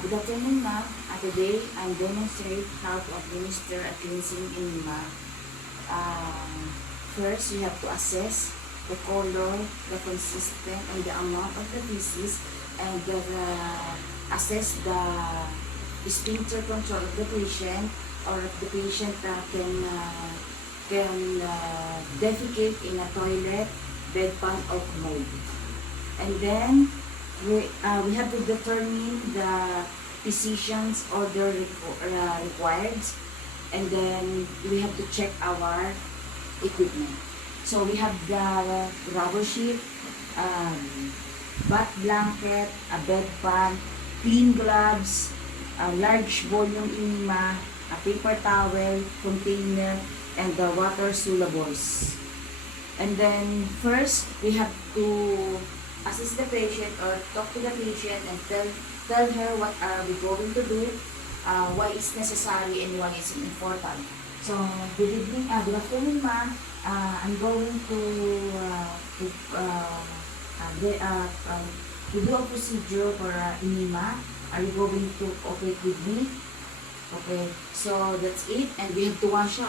Good afternoon, ma'am. Today, I'm demonstrate how to administer a cleansing enema. First, you have to assess the color, the consistent, and the amount of the feces, and assess the sphincter control of the patient, or if the patient can defecate in a toilet, bedpan, or commode. And then, we have to determine the physician's order required, and then we have to check our equipment. So we have the rubber sheet, bath blanket, a bedpan, clean gloves, a large volume enema, a paper towel, container, and the water solubles. And then first, we have to assist the patient or talk to the patient and tell her what are we going to do, why it's necessary and why it's important. So, good evening, good afternoon, ma'am. I'm going to do a procedure for enema. Are you going to cooperate with me? Okay, so that's it. And we have to wash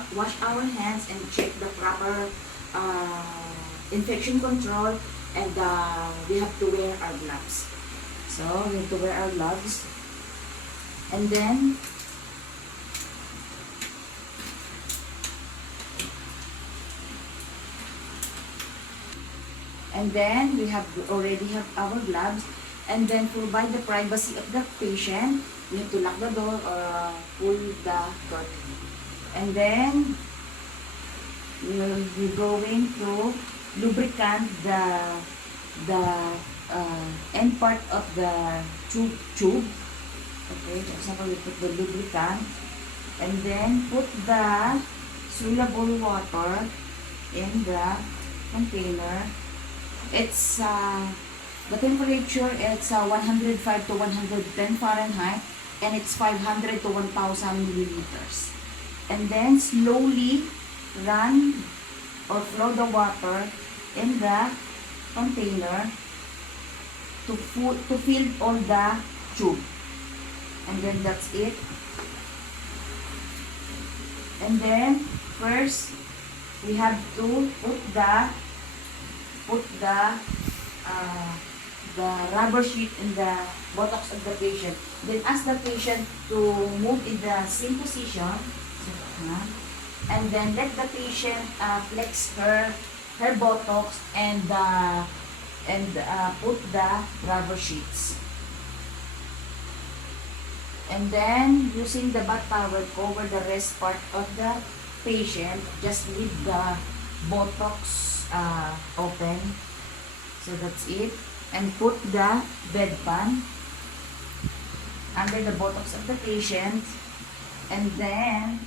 our hands and check the proper infection control, and we have to wear our gloves. So we have to wear our gloves, and then we already have our gloves, and then to provide the privacy of the patient, we have to lock the door or pull the curtain. And then we're going to lubricant the end part of the tube. Okay, for example, we put the lubricant, and then put the soluble water in the container. It's the temperature, it's 105 to 110 Fahrenheit, and it's 500 to 1000 milliliters. And then slowly run or flow the water in the container to fill all the tube. And then that's it. And then first we have to put the rubber sheet in the buttocks of the patient. Then ask the patient to move in the same position. And then let the patient flex her buttocks and put the rubber sheets. And then using the bath towel, cover the rest part of the patient. Just leave the buttocks open. So that's it. And put the bedpan under the buttocks of the patient. And then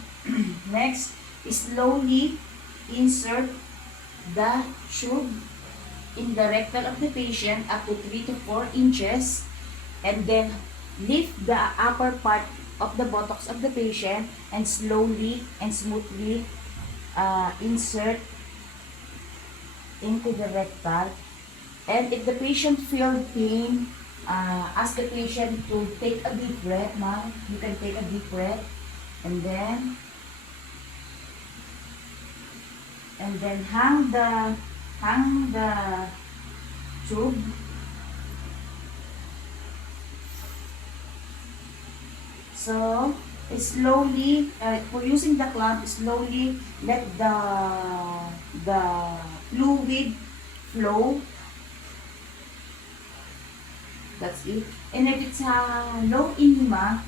next, slowly insert the tube in the rectal of the patient up to 3 to 4 inches, and then lift the upper part of the buttocks of the patient and slowly and smoothly insert into the rectal. And if the patient feels pain, ask the patient to take a deep breath. Now you can take a deep breath, and then hang the tube. So slowly, for using the clamp, slowly let the fluid flow. That's it. And if it's a low enema,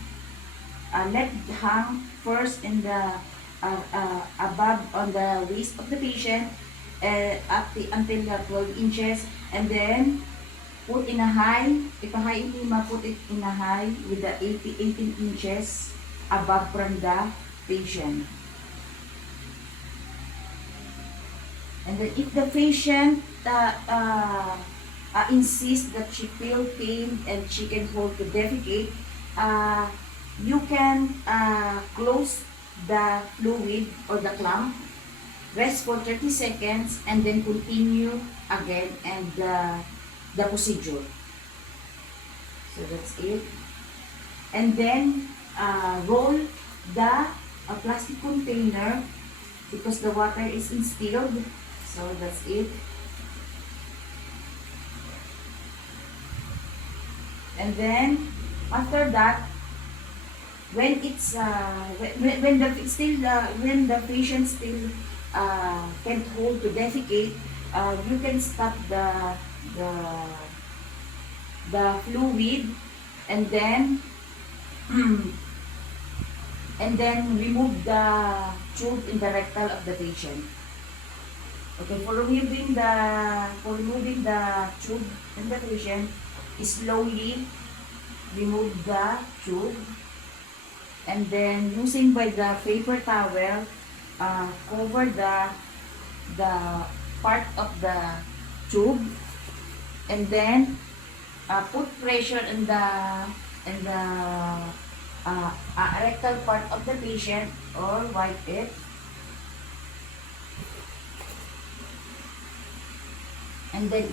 let hang first in the above on the waist of the patient until 12 inches, and then put in a high. If a high enema, put it in a high with the 18 inches above from the patient. And then if the patient insists that she feels pain and she can hold to defecate, you can close the fluid or the clamp, rest for 30 seconds, and then continue again and the procedure. So that's it. And then, roll the plastic container because the water is instilled. So that's it. And then, after that, when it's when the patient still can't hold to defecate, you can stop the fluid, and then and then remove the tube in the rectal of the patient. Okay, for removing the tube in the patient, slowly remove the tube, and then using by the paper towel, cover the part of the tube, and then put pressure in the rectal part of the patient, or wipe it. And then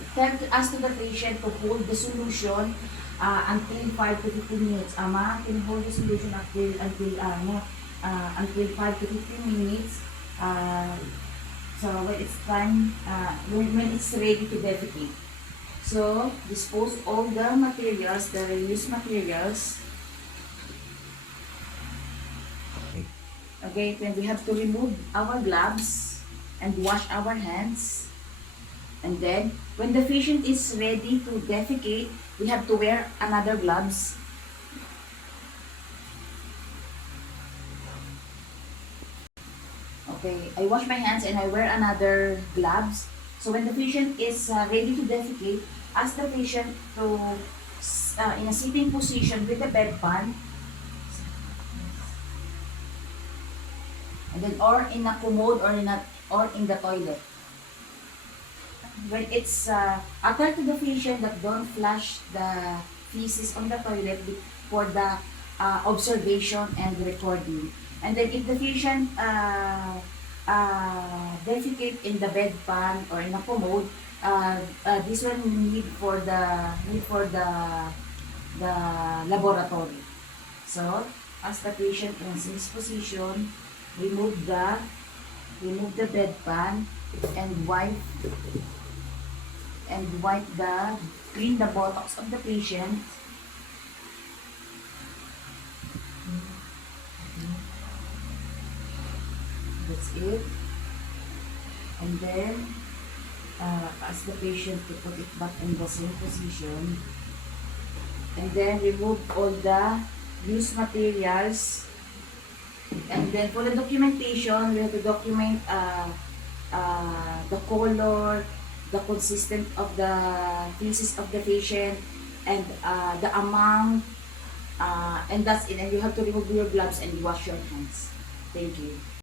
ask to the patient to hold the solution until 5 to 15 minutes. Ama, can hold the solution until 5 to 15 minutes. So when it's time, when it's ready to defecate. So dispose all the materials, the reused materials. Okay, then we have to remove our gloves and wash our hands. And then, when the patient is ready to defecate, we have to wear another gloves. Okay, I wash my hands and I wear another gloves. So when the patient is ready to defecate, ask the patient to, in a sitting position with the bedpan, and then or in a commode or in the toilet. When it's attend to the patient that don't flush the feces on the toilet for the observation and recording. And then if the patient defecate in the bedpan or in a commode, this one need for the laboratory. So as the patient in this position, remove the bedpan and wipe clean the buttocks of the patient. That's it. And then ask the patient to put it back in the same position, and then remove all the used materials. And then for the documentation, we have to document the color, the consistent of the feces of the patient, and the amount, and that's it. And you have to remove your gloves and wash your hands. Thank you.